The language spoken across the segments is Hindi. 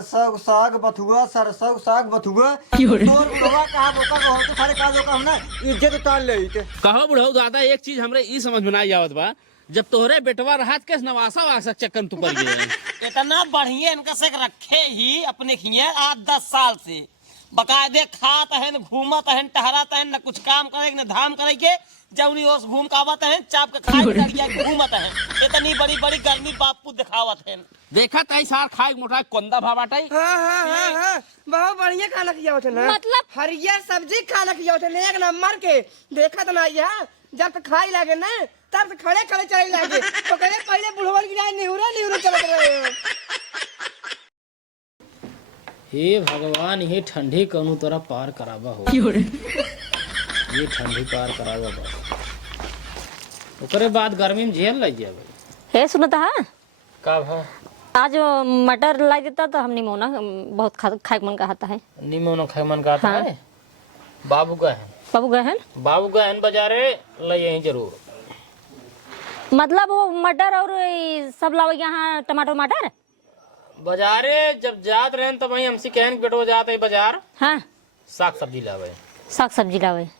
सरसों साग बथुआ सरसों साग बथुआ तोर बुढ़वा कहा बोका हो तो सारे का जो का हमने इज्जत उतार ले थे कहो बुढ़ऊ दादा एक चीज हमरे ई समझ में नहीं आवत बा जब तोहरे बेटवा रहत के नवासा वासा चक्कर तू पड़ गए इतना बढ़िया इनका से रखे ही अपने खिए 8-10 साल से बकायदे खात है घूमत है टहरत है न कुछ काम करे न धाम करे के जौनी ओस घूम के आवत है चाप के खाए घूमत है इतनी बड़ी बड़ी गर्मी बापू दिखावत है देखा तई सार खाए मोटा कोंदा भाबाटाई हाँ बहुत बढ़िया खाना किया होते ना मतलब हरियर सब्जी खाना किया होते एक नंबर के देखा तो ना यहाँ जब तक खाई लगे ना तब तक खड़े खड़े चले लगे तो कहले पहले बुढ़वन गिराए निहुरे चले रहे हे भगवान ये ठंडी कनु तोरा पार करावा हो ये ठंडी पार करावा बा ओकरे बाद गर्मी में झेल लग जाए हे सुनता है का भा आज मटर ला देता तो हम निमोना बहुत खाए मन कहता है निमोनो खाए मन का आता है बाबू गए हैं बाजारे ले यहीं जरूर मतलब वो मटर और सब लाओ यहाँ टमाटर मटर बाजारे जब जात रहे तब वही हमसे कहन बेटो जाते हैं बाजार हाँ साग सब्जी लावे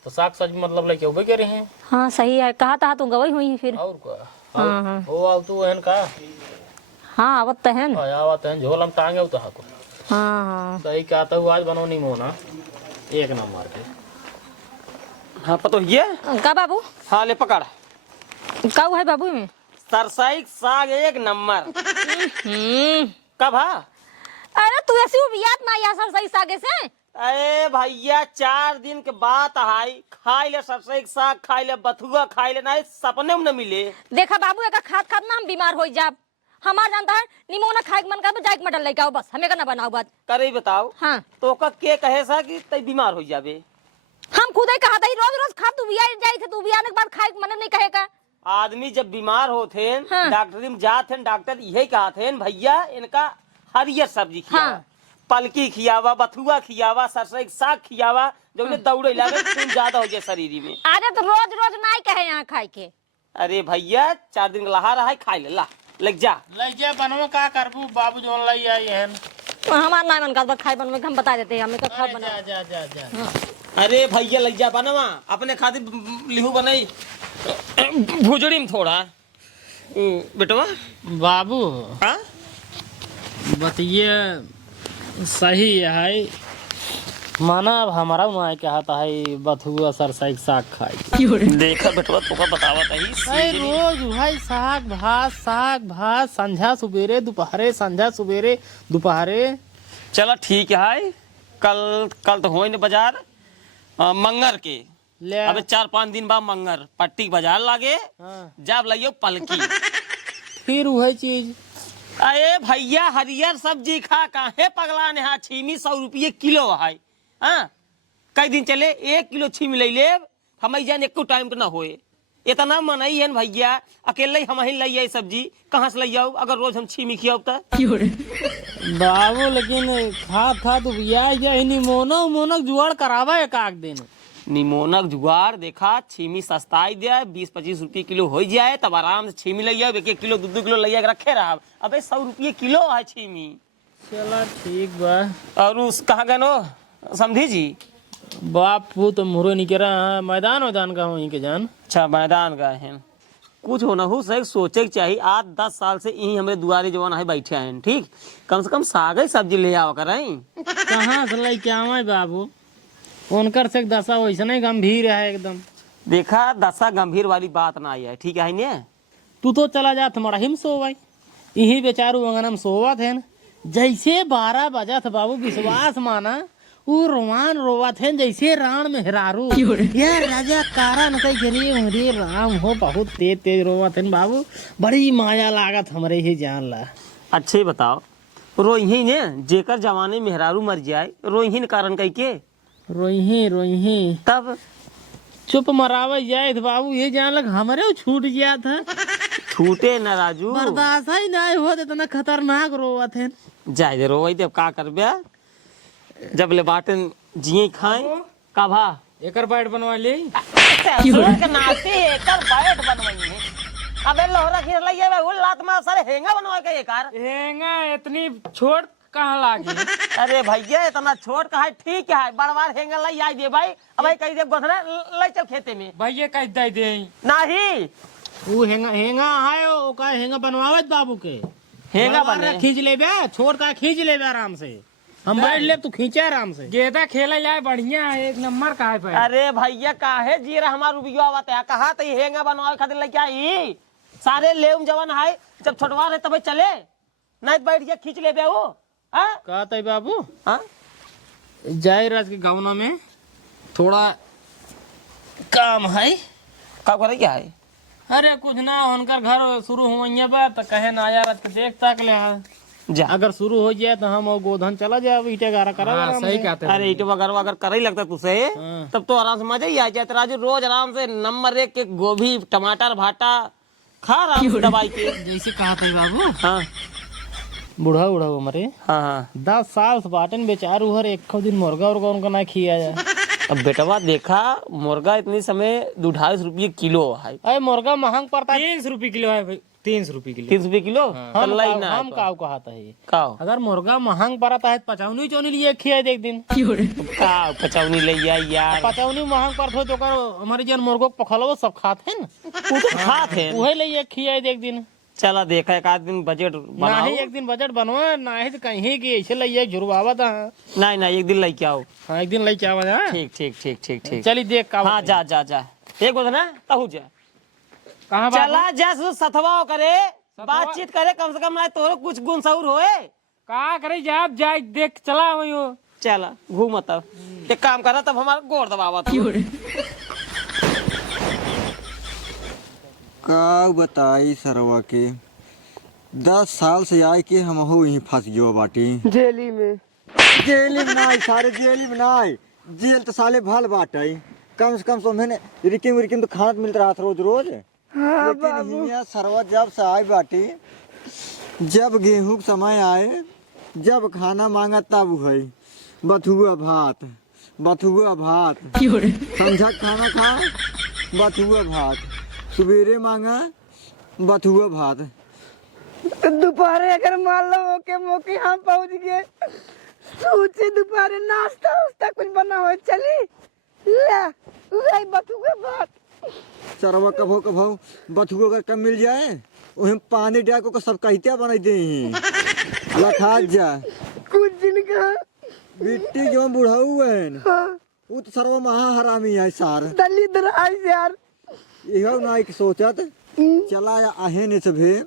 तो साग सब्जी मतलब लेके उबे करे हैं हाँ सही है कहा था तुम गई हुई फिर और का हाँ वो आव तू हन का हाँ आवत है आवत है झोल हम टांगे तो हाको हाँ सही कहता हूँ आज बनो नहीं मोना एक नंबर के हाँ पतो ये का बाबू हाँ ले पकड़ का है बाबू में सरसई साग एक नंबर कब हा अरे तू ऐसी याद ना या सर सही सागे से अरे भैया 4 दिन के बाद आई खाई ले सरसई साग खाई ले बथुआ खाई ले नहीं सपने में न मिले देखा बाबू एक खाद ना हम बीमार हो जाब हमार जानता है निमोना खाए मन का जाए मटन लेके आओ बस हमें का ना बनाओ बात करे बताओ हाँ तो का के कहे सा कि तई बीमार हो जाबे हम खुद ही कहा था रोज खा तू भी जाए थे तू भी आने के बाद खाए मन नहीं कहेगा आदमी जब बीमार होते हाँ। डॉक्टरी में जाते डॉक्टर यही कहते भैया इनका हरियर सब्जी खियावा हाँ। पलकी खियावा बथुआ खियावा सरसों साग खियावा जो हाँ। दौड़े लगे खून ज्यादा हो जाए शरीर में अरे तो रोज नहीं कहे यहाँ खाए के अरे भैया 4 दिन लहा रहा है खाई ले ला लग जा बनवा का करबू बाबू जोन लाई आई हन हमार ना मन का खाए बन में हम बता देते हैं हमें का खा बना जा अरे भैया लग जा बनवा अपने खातिर लिहू बनाई भुजड़ी में थोड़ा बेटवा बाबू हाँ बतिए सही है माना अब हमारा वहाँ कहता है बथुआ सरसई साग खाई देखा बेटवा तो बतावा रोज भाई साग भात संझा सुबेरे दोपहरे संझा सुबेरे दोपहरे चलो ठीक है कल तो हो न बाजार मंगर के ले अबे 4-5 दिन बाद मंगर पट्टी बाजार लागे हाँ। जब लाइयो पलकी फिर वही चीज अरे भैया हरियर सब्जी खा काहे पगला ने छीमी 100 रुपये किलो है हाँ कई दिन चले 1 किलो छीमी ले ले हम जान एको टाइम ना होए इतना मनई है भैया अकेले हम ही लै सब्जी कहाँ से ले अगर रोज हम छीमी खियाब तो बाबू लेकिन खा तो निमोनक जुगाड़ करावा एक दिन निमोनक जुगाड़ देखा छीमी सस्ताई दे 20-25 रुपये किलो हो जाए तब आराम से छीमी ले 1 किलो 2 किलो ले रखे रहा अबे 100 रुपये किलो है छीमी चला ठीक बा और उस कहाँ गनो समझी जी बापू तो मुरो नहीं कह रहा मैदान का वहीं के जान अच्छा मैदान का है कुछ होना हो सही सोचे के चाहिए 8-10 साल से यही हमारे दुआरे जवान है बैठे हैं ठीक कम से कम साग सब्जी ले आओ कर कहाँ से ले के आवे बाबू उनकर से दशा वैसे नहीं गंभीर है एकदम देखा दशा गंभीर वाली बात ना आई है ठीक है ने तू तो चला जा तुम्हारा हिम सो भाई यही बेचारू अंगन में सोवत है जैसे 12 बजा था बाबू विश्वास माना वो रोमान रोवत है जैसे राण में हेरारू यार राजा कारण कई राम हो बहुत तेज रोवत है बाबू बड़ी माया लागत हमरे ही जान ला अच्छे बताओ रोही ने जेकर जवाने मेहरारू मर जाए रोही कारण कई के रोही तब चुप मरावे जाए बाबू ये जान लग हमारे छूट गया था छूटे न राजू बर्दाश्त ही नहीं हो इतना खतरनाक रोवत है जाए रोवई तब का करबे जब ले बाटन जिए खाए का भा एकर बैठ बनवा ले नाते एकर बैठ बनवाई है अबे लोहरा खीर लइए बे लात में सारे हेंगा बनवा के एकर हेंगा इतनी छोट कहाँ लागे? अरे भैया इतना छोट का है, ठीक है, बार बार हेंगा लाई आई दे भाई। अब भाई कही दे गोधना लाई चल खेते में। भैया कह दे दे। नहीं वो हेंगा हेंगा है, ओ का हेंगा बनवावत बाबू के। हेंगा बार बने खींच ले बे, छोड़ का खींच ले बे आराम से। हम बैठ ले, तू खींचे आराम से। गेदा खेला जाए बढ़िया है, एक नंबर का है। अरे भैया काहे जी रहा हमारा रुपया आवत है, कहा तो हेंगा बनवावे खातिर लेके आई। सारे लेम जवान है, जब छोटवा रहे तब चले, नहीं बैठ के खींच ले बे वो। हाँ कहते है बाबू, हाँ जाए राज के गाँव में थोड़ा काम है। का करे क्या है? अरे कुछ ना, उनका घर शुरू हुआ बा तो कहे ना यार देख तक ले। जा अगर शुरू हो जाए तो हम और गोधन चला जाए, ईटे गारा करा। सही कहते हैं। अरे ईट वगैरह अगर करे ही लगता तुझसे, तब तो आराम से मजा ही आ जाता। राजू रोज आराम से नंबर 1 के गोभी टमाटर भाटा खा आराम से दवाई के। जैसे कहा था बाबू, हाँ बूढ़ा उड़ा वो मरे हाँ हाँ 10 साल से बाटन बेचारू हर एक दिन मुर्गा उर्गा उनका ना खिया जाए। अब बेटवा देखा मुर्गा इतनी समय 250 रुपये किलो है। अरे मुर्गा महंग पड़ता है, 300 रुपये किलो है भाई, 300 रुपये किलो। 300 रुपये किलो हम काव कहता है। काव अगर मुर्गा महंग पड़ता है 55 चौनी लिए खिया एक दिन। काव पचौनी ले यार, 55 महंग पड़ता तो कर हमारे जन मुर्गो पखलवो सब खाते हैं ना, वो तो खाते हैं। वही ले खिया एक दिन। चला देखा एक आध दिन बजट ना बनाओ। ही एक दिन बजट बनवा, ना ही तो कहीं की ऐसे ले जुड़वावा था। नहीं एक दिन लेके आओ। हाँ एक दिन लेके आवा जा। ठीक ठीक ठीक ठीक ठीक चली देख का। हाँ जा जा जा एक बार ना तहु जा, कहाँ चला जा सथवा करे, बातचीत करे, कम से कम ना तोरो कुछ गुण सहुर होए। का करे जा, जाए देख चला हो। चला घूम तब एक काम करा, तब हमारा गोड़ दबावा था। का बताई सरवा के 10 साल से आए के हम यहीं फंस गयो बाटी। जेली में जेली में नाई, सारे जेली में नाई, जेल तो साले भल बाटे। कम से कम मैंने रिकिम तो खाना तो मिलता रहा था रोज रोज। लेकिन हियां सरवा जब से आए बाटी, जब गेहूं का समय आए, जब खाना मांगा तब है बथुआ भात, बथुआ भात। संझा खाना खा बथुआ भात, सवेरे मांगा बथुआ भात। दोपहर अगर मान लो के मौके हम पहुंच गए, सोचे दोपहर नाश्ता उस्ता कुछ बना हो, चली ला वही बथुआ भात। चरवा कभो बथुआ अगर कम मिल जाए, उन्हें पानी डाल को सब कहते बनाई दे लखा जा। कुछ दिन का बिट्टी जो बुढ़ाऊ है वो तो सर्व महा हरामी है सार। दलित राज यार, इहो ना एक सोचत चला आहे ने सभे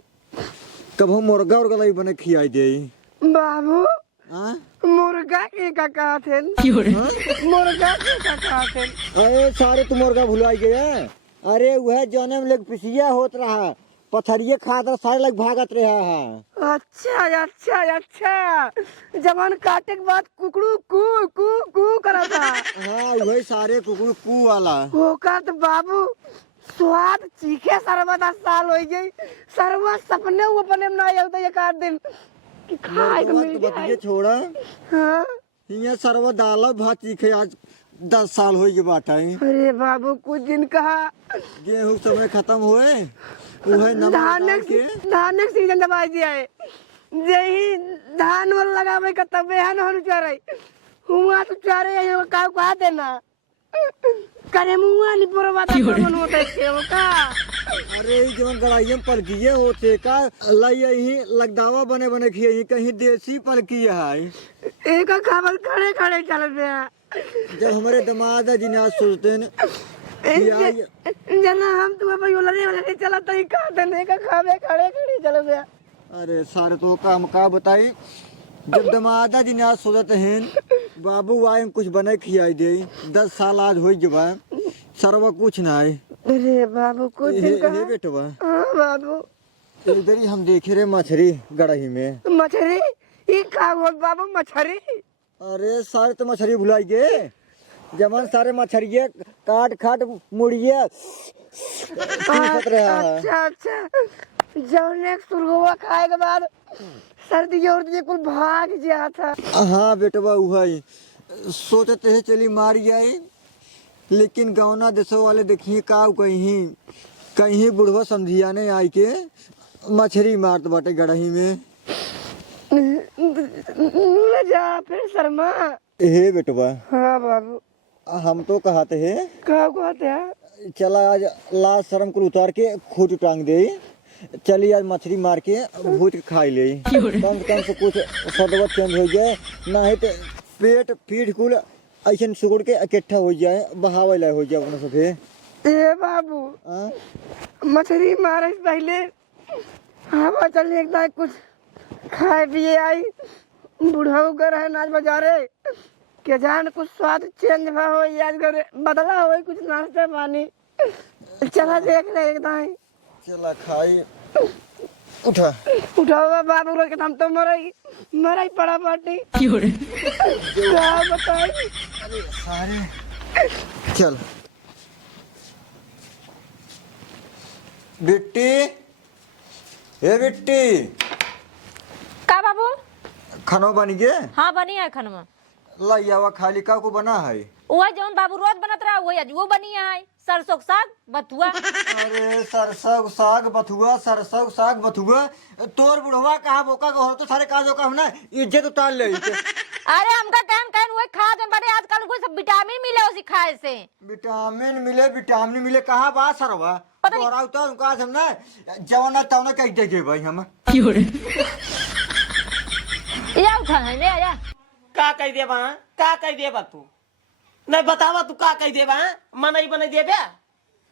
कभो मुर्गा उर्गा लाई बने खियाई दे। बाबू हां मुर्गा के का थे, मुर्गा के का थे। अरे सारे तू मुर्गा भुलाई गए। अरे वह जौने में लेग पिसिया होत रहा, पथरिये खात रहा, सारे लग भागत रहा है। अच्छा अच्छा अच्छा, जवान काटे के बाद कुकड़ू कू कू कू करा था। हाँ वही सारे कुकू कू वाला। होकर तो बाबू स्वाद चीखे सरवा 10 साल हो गई, सरवा सपने वो अपने में नहीं होता एक आध दिन कि खाए को मिल जाए। बतिये छोड़ा, हाँ हियां सरवा दाल भात चीखे आज 10 साल हो गए बाटा। अरे बाबू कुछ दिन कहा गेहूं समय खत्म हुए, वह नमक डाल के धान के सीजन जब आ जाए, यही धान वाला लगावे का तब है ना चारे हुआ तो चारे है का कहा देना करे मुआ नहीं परवा तो मन होता है वो का। अरे जवन गड़ाइयम पलकिए होते का लाई यही लगदावा बने बने खिए, कहीं देसी पलकी है। एक खावल खड़े खड़े चल गया। जब हमारे दामाद जी ने आज सोचते हैं जना हम तुम्हें भाई वाले चला तो ही खा देने का खावे खड़े खड़े चल गया। अरे सारे तो काम का बताई, जब दामादा जी ने आज सोचते हैं बाबू आए कुछ बने खियाई दे। 10 साल आज हो जबा सरवा कुछ ना है। अरे बाबू कुछ दिन का बेटवा। हाँ बाबू इधर ही हम देखे रहे मछली गड़ही में। मछली ये खा बाबू मछली। अरे सारे तो मछली भुलाई गए, जमन सारे मछलिए काट खाट मुड़िए। अच्छा अच्छा, जौने सुरगुआ खाए के बाद सर्दी और कुल भाग गया था। हाँ बेटवा वही सोचते हैं चली मार जाए, लेकिन गाँवना देशों वाले देखिए का कहीं कहीं बुढ़वा समझिया ने आई के मछली मारत बाटे गड़ही में। ले जा फिर शर्मा। हे बेटवा, हाँ बाबू। हम तो कहते हैं क्या कहते हैं? चला आज लाश शर्म को उतार के खूट टांग दे, चली आज मछली मार के भूत के खाई ले, कम से कम से कुछ सदवा चेंज हो जाए, नहीं तो पेट पीठ कुल ऐसे सुगड़ के इकट्ठा हो जाए, बहावे लायक हो जाए अपना सफे। ए बाबू, मछली मारे से पहले हवा चल एकदा कुछ खाए पिए आई, बुढ़ाऊ घर है नाच बजारे के जान कुछ स्वाद चेंज भा हो, याद करे बदला हो कुछ नाश्ता पानी। चला देख ले एकदा ही। चला खाई, उठा उठाओ बाबू रो के हम तो मराई पड़ा बाटी। क्या बताई सारे चल बिट्टी, ए बिट्टी, का बाबू? खाना बन गए? हाँ बनी है खाना। लाइयावा खाली का को बना है? वह जौन बाबू रोज बनत रहा वही आज वो बनी है, सरसों का साग बथुआ। अरे सरसों साग बथुआ, सरसों साग बथुआ, तोर बुढ़वा कहा बोका को हो तो सारे काजो का हमने इज्जत उतार ले। अरे हमका कहन वही खा जौन बाटे आजकल कोई सब विटामिन मिले उसी खाए से। विटामिन मिले कहाँ बात सरवा? पता नहीं। तोरा उतार उनका हमने जवाना तवना कह दे भाई हम। या उठा है ले आया। का कह देबा? का कह देबा तू? नहीं बतावा तू का कह देबा? मनई बने देबे?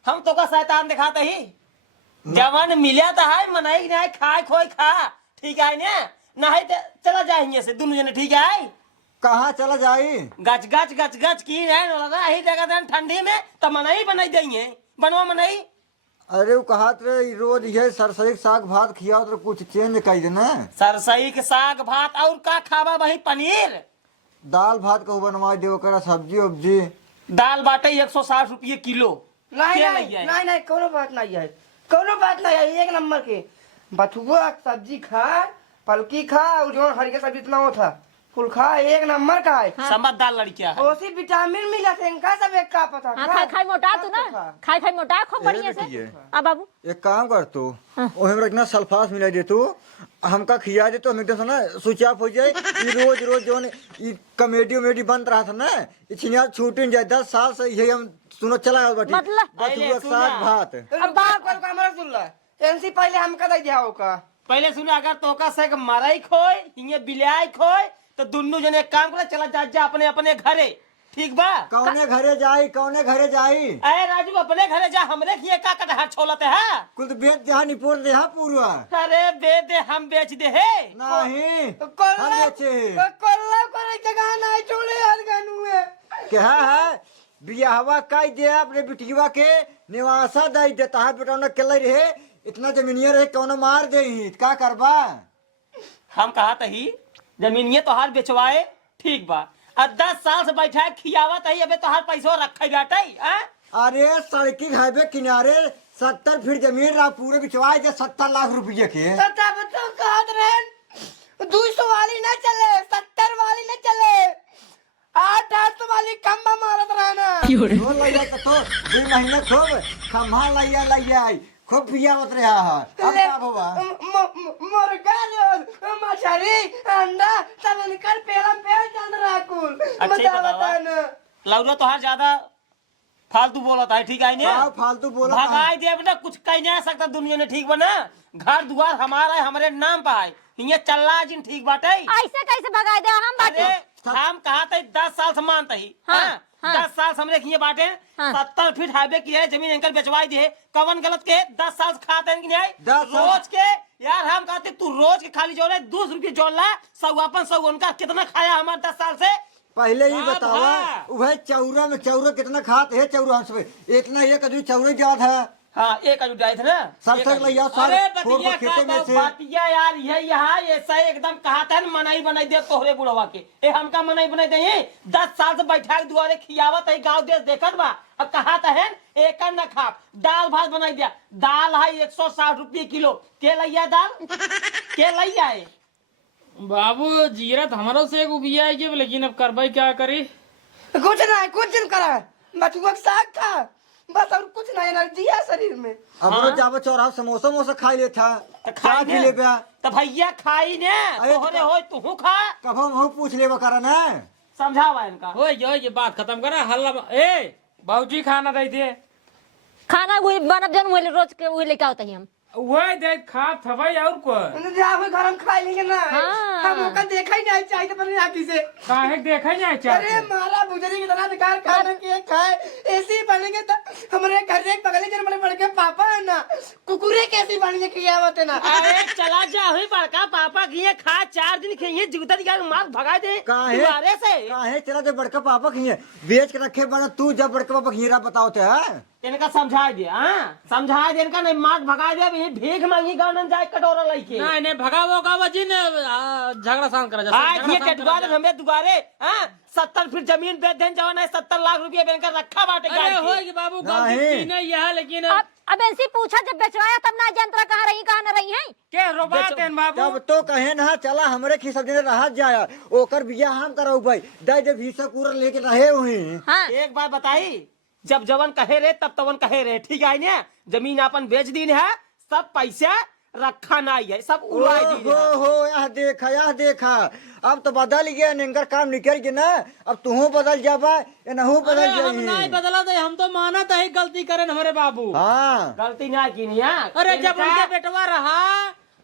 हम तो का शैतान दिखाते ही जवान मिले तो है मनई नहीं खाए खोई खा, ठीक है ने? नहीं तो चला जाएंगे से दोनों जने, ठीक है? कहाँ चला जाई? गच गच गच गच की रहे ही जगह ठंडी में तो मनई बनाई देंगे, बनवा मनई। अरे वो कहा रोज ये सरसों साग भात खिया तो कुछ चेंज कर देना। सरसई के साग भात और का खावा वही पनीर दाल भात को बनवा दे, सब्जी उब्जी दाल बाटे 160 रुपये किलो। नहीं क्या नहीं लग जाए? नहीं नहीं कोनो बात नहीं है, कोनो बात नहीं है। एक नंबर के बथुआ सब्जी खा, पलकी खा, और जो हरी सब्जी इतना हो था फुल खा, एक नंबर का है। समझदार लड़कियां है। ओसी विटामिन मिला थे इनका सब एक का पता। हाँ खाई खाई मोटा तू ना, खाई मोटा खूब बढ़िया से। अब बाबू एक काम कर तू, ओहे में रखना सल्फास मिला दे तू, हमका खिया दे तो हम एकदम ना स्विच ऑफ हो जाए। रोज रोज जो कॉमेडी बन रहा था ना, इतना छूट जाए 10 साल से यही हम सुनो चला मतलब? बथुआ साग भात। अब बात कर कैमरा सुन ले, एनसी पहले हमका दे दिया होगा। पहले सुने अगर तोका से मराई खोई हिंगे बिलाई खोई तो दोनों जने एक काम करे चला जा अपने अपने घरे, ठीक बा? कौने घरे जाई, कौने घरे जाई? अरे राजू अपने घरे जा, हमरे खिए का कटहर छोलते है। कुल तो बेच दे निपोर दे पूरा। अरे बे दे हम बेच दे है नहीं हम कोल्ला बेचे कोल्ला करे जगह नहीं छोड़े यार गनु है। क्या है बियाहवा कह दे अपने बिटिया के निवासा दे देता है बेटा, केले रहे इतना जमीनिया रहे कौन मार दे का करबा? हम कहा ही जमीनिये तोहार बेचवाए, ठीक बा? 10 साल से बैठा है खियावत है, अबे तोहार पैसा रखे बाटे। अरे सड़की हाईवे किनारे 70 फीट जमीन रहा पूरे बिचवाए दे 70 लाख रुपये के। 200 वाली न चले, 70 वाली न चले, 800 वाली खम्बा मारत रहना। तो 2 महीने खूब खम्हा लैया खूब पियावत रहा है। अब क्या हुआ? मुर्गा मछली अंडा सब निकल पेड़ा पेड़ चल रहा कुल। बता ना लौरा तोहार ज्यादा फालतू बोलता है, ठीक है ने? फालतू बोला भगाई देव ना, कुछ कह नहीं सकता दुनिया ने, ठीक बना? घर दुआर हमारा है, हमारे नाम पे है, ये चलना जिन ठीक बाटे। ऐसे कैसे भगाए दे हम बाटे? हम कहा था 10 साल से मानते ही। हाँ, 10 साल से हमरे खिए बाटे। 70 फीट हाईवे की है जमीन इनकर बेचवाई दे, कवन गलत के 10 साल से खाते हैं कि नहीं? रोज के यार हम कहते तू रोज के खाली जोड़े 200 रुपये जोड़ ला, सौवापन सौ उनका कितना खाया हमारे 10 साल से? पहले ही बतावा वह चौरा में चौरा कितना खाते है? चौरा हम इतना एक आदमी चौरा जात है। हाँ एक उठाए थे ना। अरे बतिया यार यही यहाँ ऐसा एकदम कहा था मनाई बनाई दे तोहरे बुढ़वा के, ए हमका मनाई बनाई दे। 10 साल से बैठा दुआरे खियावत है, गाँव देश देखत बा। अब कहा था एक न खा, दाल भात बनाई दिया, दाल है 160 रुपये किलो। के लैया दाल के लैया है बाबू? जीरत हमारो से एक उबिया है, लेकिन अब करवाई क्या करे? कुछ नहीं करा, बथुआ साग खा, बस और कुछ नहीं, एनर्जी है शरीर में। अब रोज जाबो चौराहा समोसा वोसा खा लेता तो क्या खाई खिले ने पे तो भैया खाई ने अरे तोहरे हो तू खा कभो वहु पूछ लेबा करा ना। समझावा इनका। हो ये बात खत्म करा हल्ला ए बाबूजी खाना दे दे खाना वही बनब जन वही रोज के वही लेके आवत हम। वही दे खा थवई और को जाओ घर हम खा लेंगे ना। हाँ। हम ओका देखा ही नहीं चाहिए अपनी आँखी से। काहे देखै नहीं अरे मारा बुजरी की तरह बेकार खाना के खाए, ऐसे ही बनेंगे तो हमारे घर एक बगले जन बड़े के पापा है ना, कुकुरे कैसी बनेंगे किया होते ना। अरे चला जा हुई बड़का पापा की खा 4 दिन खाइए जूता निकाल मार भगा दे तुम्हारे से। काहे चला जब बड़का पापा खिए बेच के रखे बना तू जब बड़का पापा खिएरा बताओ ते है इनका समझा दे। हाँ समझा दे इनका नहीं मार भगा दे ये भीख मांगी गांव जाए कटोरा लेके नहीं नहीं भगावो का वजी ने झगड़ा शांत करा आज ये कटवा दे हमें दुबारे। हाँ 70 फीट जमीन बेच दें जवान है 70 लाख रुपया बैंक रखा बाटे अरे होगी बाबू गलती नहीं यह लेकिन अब ऐसे पूछा जब बेचवाया तब ना जंत्रा कहाँ रही कहाँ न रही है। के रोबात हैं बाबू तब तो कहे ना चला हमरे खी सब जने रहा जाया ओकर बिया हम कराऊ भाई दे दे भीसा कूर लेके रहे हुई। हाँ एक बात बताई जब जवन कहे रे तब तवन कहे रे ठीक है ना। जमीन अपन बेच दी है सब पैसा रखा नहीं है सब उड़ाई दी है। हो यह देखा अब तो बदल गया निंगर काम निकल गया ना। अब तू बदल जाबा या नहू बदल हम नहीं जाई। बदला दे हम तो माना था ही गलती करे हमारे बाबू। हाँ गलती ना की नहीं है। अरे जब उनके बेटवा रहा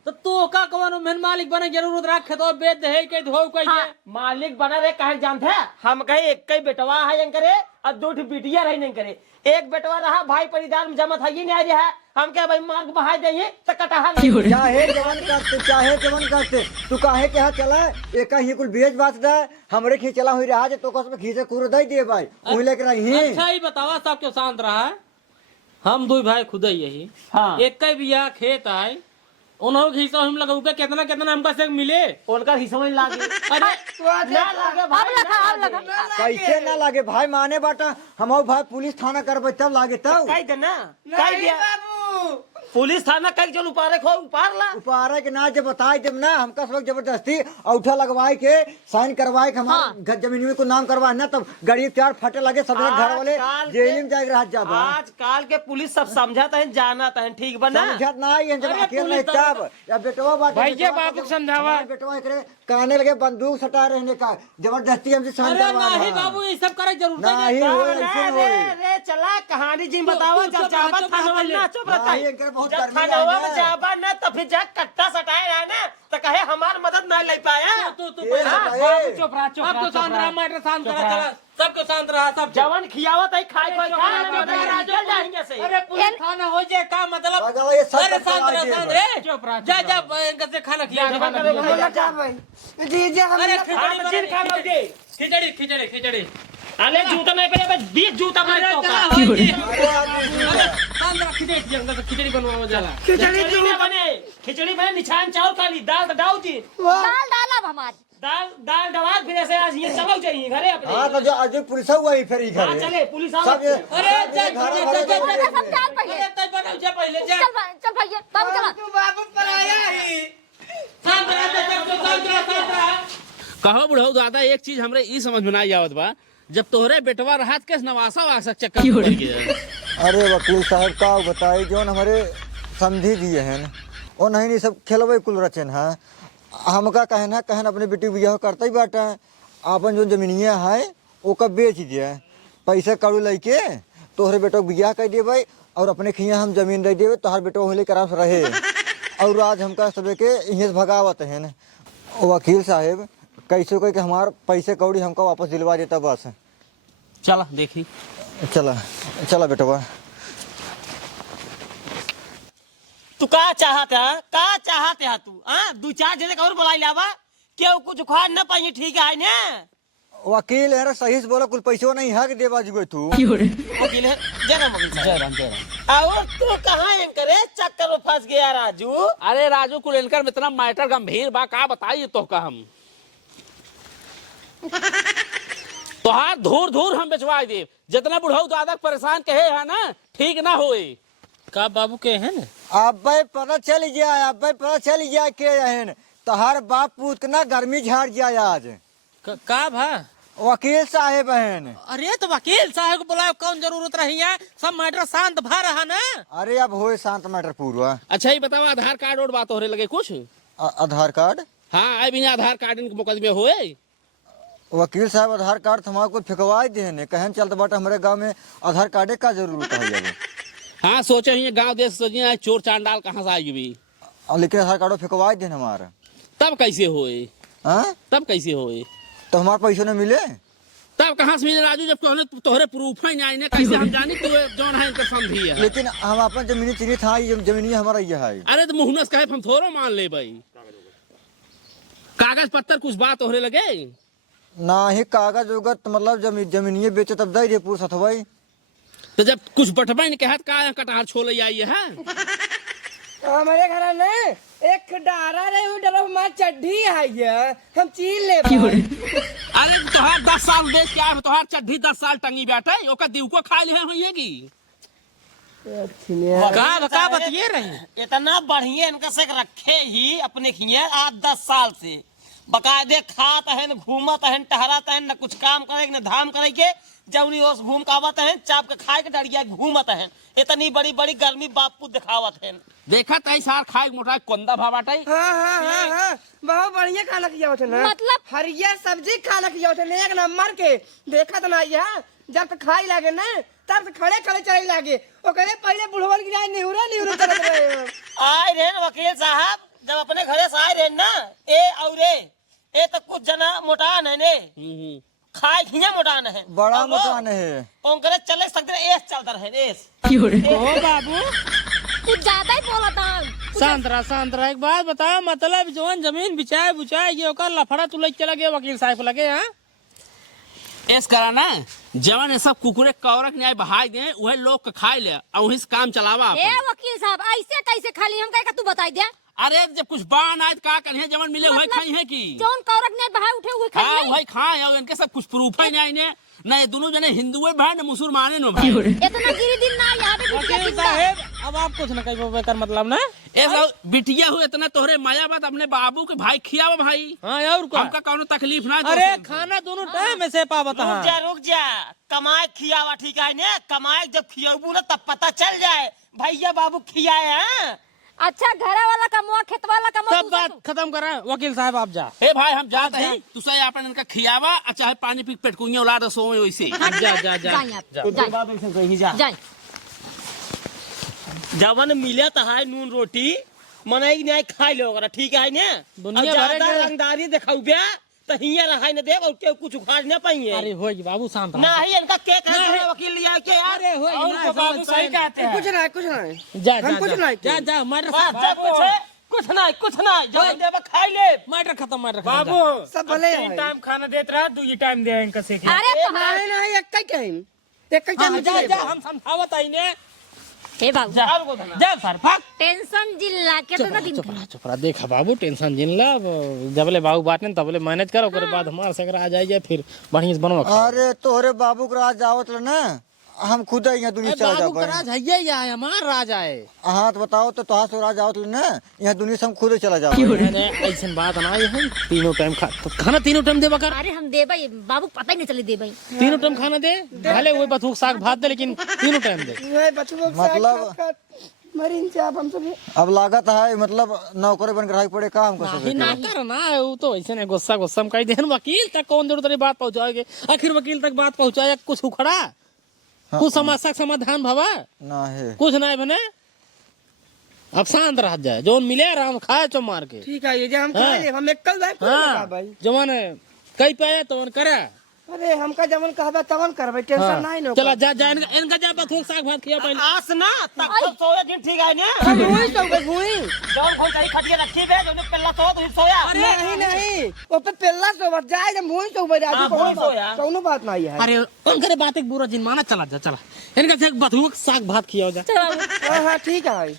तो का कवन मेन मालिक बने जरूरत रखे तो बेच दे के धो कहिए मालिक बना रे कहे जानते हैं हम कहे एक ही बेटवा है नहीं करे और 2 बिटिया रही नहीं करे। एक बेटवा रहा भाई परिवार में जमा था ये नहीं रहा हम क्या भाई मार्ग बहा देंगे तो कटहा चाहे जवन करते तू काहे के चला एक ही कुल बेच बात दे हमरे खी चला हुई रहा तो कसम खींचे कूर दे दे भाई वही लेके रही। अच्छा ही बतावा सब क्यों शांत रहा है। हम 2 भाई खुद ही यही हाँ। एक ही बिया खेत है उन्होंने के हिस्सा हम लगा कितना कितना हमका से मिले उनका हिस्सा में लागे। अरे ना लागे भाई अब लगा कैसे ना लागे भाई माने बाटा हम भाई पुलिस थाना करबे तब लागे तब कह दे ना कह नहीं दिया बाबू, पुलिस थाना कह चल उपारे खो उपार ला उपारा के ना जब बताए जब ना हमका सब जबरदस्ती औठा लगवाए के साइन करवाए के हमारे जमीन में को नाम करवाए ना तब गरीब चार फटे लगे सब घर वाले जेल में जाके रह जाबा। आजकल के पुलिस सब समझाता है जानता है ठीक बना समझत ना है जब अकेले नहीं तब या बेटवा बात भैया बाबू समझावा बेटवा करे काने लगे बंदूक सटा रहने का जबरदस्ती हमसे साइन अरे करवा नहीं बाबू ये सब करे जरूरत नहीं है। होए ऐसे रे होए रे चला कहानी जी बताओ तू जब चुप जाबा रह, था चुप ना चुप रहता भाई, है इनके बहुत जब गर्मी थानावा है में ना। जाबा ना तो फिर जा कट्टा सटाए रहा ना तो कहे हमार मदद ना ले पाया तू ये पहले बताइए। बाबू चुप रहा सबको शांत रहा मैटर शांत करा चला सबको शांत रहा सब जवन खियावत है खाए कोई चुप खा रहा, चुप रहा, निकल जाएंगे से अरे पुलिस थाना हो जाए का मतलब अगर ये सब अरे शांत रहा करवा शांत दिए रे चुप रहा जा जा इनका से खाना खिला खाना खिला बोला क्या भाई दीजिए हम अरे हाँ, चिन खा लो दे खिचड़ी खिचड़ी खिचड़ी अरे जूता नहीं पहले बस 20 जूता मार अरे तो चला का होगी अरे शांत रहा खिचड़ी बनवाओ जला खिचड़ी खिचड़ी बने निछान चावल खाली दाल डाउ दी दाल डालब हमारी दाल डवाल फिर ऐसे आज ये चलो चाहिए घरे अपने हाँ तो जो आज पुलिस हुआ ही फिर हाँ घर चले पुलिस सब आओ ये- अरे जा घर जा वाले जा लोग सब चाल पहले अरे तय बनाओ जा पहले जा चल भैया बाबू चला तू बाबू पर आया ही शांत रहा शांत रहा कहो बुढ़ऊ दादा एक चीज हमरे ई समझ में नहीं आवत बा जब तोहरे बेटवा रहत के नवासा वासा चक्कर में पड़ गया। अरे वकील साहब का बताई जो हमारे समझी दिए हैं और नहीं सब खेलवे कुल रचन है हमका कहना अपने बेटी बियाह करते ही बाटा अपन जो जमीनिया है वो कब बेच दिए पैसे कड़ू लेके तोहरे बेटो बियाह कर दिए भाई और अपने खिया हम जमीन दे दिए तोहर बेटो होले कराम से रहे और आज हमका सब के यहीं से भगावत है वकील साहब कैसे कोई कि हमार पैसे कौड़ी हमको वापस दिलवा देता बस। चला देखी चला चला बेटवा तू का चाहता है तू हाँ 2-4 जने और बुलाई लावा क्यों कुछ उखाड़ न पाई ठीक है ना वकील है सही से बोला कुल पैसों नहीं है कि देवा जुगे तू वकील है जय राम और तू कहाँ एम करे चक्कर में फंस गया राजू अरे राजू कुल इनकर में इतना मैटर गंभीर बा का बताइए तो का हम तो हाथ धूर धूर हम बेचवा दे जितना बुढ़ऊ दादा परेशान कहे है ना ठीक ना होए का बाबू के है ना अब पता चल गया के रहन तो हर बाप पूत के ना गर्मी झाड़ जाए आज का भा वकील साहेब बहन। अरे तो वकील साहब को बुलाओ, कौन जरूरत रही है, सब मैटर शांत भा रहा ना। अरे अब होए शांत मैटर पूरा। अच्छा ये बताओ आधार कार्ड और बात हो रहे लगे कुछ? आधार कार्ड? हाँ आई बिना आधार कार्ड इनके मुकदमे हुए। वकील साहब आधार कार्ड हमारे को फेंकवाई देने कहन चलते बाटे हमारे गांव में आधार कार्ड का जरूरत है जब। हाँ सोचे ही गांव देश सोचिए चोर चांडाल कहाँ से आएगी भी। लेकिन आधार कार्ड फेंकवाई देने हमारा। तब कैसे होए? हाँ तब कैसे होए? तो हमारे पैसे न मिले तब कहाँ से मिले राजू, जब तोहरे प्रूफ ही नहीं आए कैसे हम जानी तू जौन है इनका समझी है। लेकिन हम अपन जमीनी चीनी था, ये जमीनी हमारा ये है। अरे तो मुहनस कहे हम थोड़ा मान ले भाई, कागज पत्तर कुछ बात हो रहे लगे ना ही कागज उगत मतलब जमीनिये बेचे तब दे रे पूछ भाई। तो जब कुछ बटवा नहीं कहत का कटार छोले आई है। हमारे घर में एक डारा रे वो डरा हमार चड्ढी है ये हम चीन ले भाई। अरे तोहार 10 साल देख के आए तोहार चड्ढी 10 साल टंगी बैठे ओका दीव को खा ले होइए की। का बतिए रही इतना बढ़िया इनका से रखे ही अपने खिए 8-10 साल से बकायदे खात है, घूमत है, टहरत है, न कुछ काम करे न धाम करे के जौनी ओस घूम के आवत है, चाप के खाए के डरिया घूमत है। इतनी बड़ी बड़ी गर्मी बापू दिखावत है। देखा तई सार खाए मोटा कोंदा भाबाटाई। हाँ बहुत बढ़िया खाना खिया होते ना, मतलब? हरियर सब्जी खाना खिया होते ना एक नंबर के। देखा तो ना यहाँ जब तक खाई लागे ना तब तक खड़े खड़े चले लागे। वो कहले पहले बुढ़वन की जाए निहुरा चलत रहे। आए रे वकील साहब जब अपने घरे से आए रे ना ए तो कुछ जना मोटान है ने खाए खिया मोटान है, बड़ा मोटान है। ओंकरे चले सकते एस चलता रहे एस। ओ बाबू कुछ ज्यादा ही बोला था। शांत रहा। एक बात बताओ, मतलब जवन जमीन बिचाए बुचाए ये ओकर लफड़ा तू लेके चला गया वकील साहब को लगे। हाँ एस करा ना जवन ये सब कुकुरे कौरक न्याय बहाई दे वही लोग के खाए ले और वही से काम चलावा। ए वकील साहब ऐसे कैसे खाली हम का तू बताई दे। अरे जब कुछ बान आए का करिए जवन मिले वही खाई है की। जौन कौरक ने बहाय उठे हुए खाई हाँ नहीं। वही खाए और इनके सब कुछ प्रूफ ही नहीं ने ना ये दोनों जने हिंदुए भाई न मुसलमाने नो भाई। इतना गिरी दिन ना यहाँ पे बिटिया वकील जिंदा। साहब अब आप कुछ न कही बेकार मतलब ना। ए बिटिया हुए इतना तोहरे माया बात अपने बाबू के भाई खियावा भाई। हाँ और क्या? हमका कौनो तकलीफ ना। अरे खाना दोनों टाइम में से पावत है। रुक जा कमाए खियावा ठीक है ने, कमाए जब खियाबू ना तब पता चल जाए भैया बाबू खियाए हैं। अच्छा घर वाला कमवा खेत वाला कमवा सब बात खत्म करा वकील साहब आप जा। ए भाई हम जाते हैं तू सही अपन इनका खियावा और चाहे पानी पी पेट कुइया उला दो सो में वैसे। जा जाए जवन मिले तो है नून रोटी मनाई नहीं खाई लो ठीक है ने। दुनिया और भर ज्यादा के- रंगदारी दिखाऊ बे तो हिया रहा न देव और के कुछ उखाड़ न पाइए। अरे हो बाबू शांत रहो। नहीं इनका के कह वकील लिया के यार। अरे हो और बाबू सही कहते हैं। कुछ नहीं जा हम कुछ नहीं जा जा मर्डर बस जब कुछ नहीं जो देव खाई ले। मर्डर खत्म बाबू सब भले है। 3 टाइम खाना देत रहा 2 टाइम दे इनका से के। अरे तो हाँ। नहीं एक कहीं हाँ, जा हम समझावत आई ने। हे बाबू जा सर भाग। टेंशन जिल्ला कितना दिन चुप रहा देखा बाबू टेंशन जिन ला जबले बाबू बात ने तबले मैनेज करो ओकरे बाद हमार से आ जाइए फिर बढ़िया से बनवा खाओ। अरे तोहरे बाबू के राज आवत रहे ना हम खुद यहाँ दुनिया चला बाबू का जाए। राज है या है हमार राज है। हाँ तो बताओ तो तुहार से राज आवत रहे ना यहाँ दुनिया से हम खुद चला जाओ। ऐसा बात ना ये है तीनों टाइम खाना तीनों टाइम दे बकर अरे हम दे भाई बाबू पता ही नहीं चले दे भाई। तीनों टाइम खाना दे भले वही बथूक साग भात दे लेकिन तीनों टाइम दे। मतलब मरीन से आप हम सब अब लागत है मतलब नौकरी बन कर पड़े काम कर नहीं सके। ना कर ना वो तो ऐसे नहीं गुस्सा में कही देन वकील तक कौन जरूरत है बात पहुंचाओगे। आखिर वकील तक बात पहुंचाया कुछ उखड़ा कुछ समस्या का समाधान भवा ना है कुछ नहीं बने। अब शांत रह जाए जो मिले आराम खाए चो मार के। ठीक है ये जो हम खा ले हम एक कल हाँ भाई। जवान कई पाया तो करे। अरे हमका जमन कहबा तवन करबे टेंशन नहीं नो। चला जा जा इनका जा बथूक साग भात खिया पहले। आस ना तब सब सोया दिन ठीक है ने। हम भूई तो भूई जौन खोल जाई खटिया रखी बे जो पहला तो सोया। नहीं वो पे पेल्ला सो जाए जब भूई तो बजा हाँ, भूई सोया। कोनो बात नहीं है। अरे उनके बात एक बुरा जिन माना चला जा चला इनका से बथूक साग भात खिया जा। हाँ ठीक है भाई।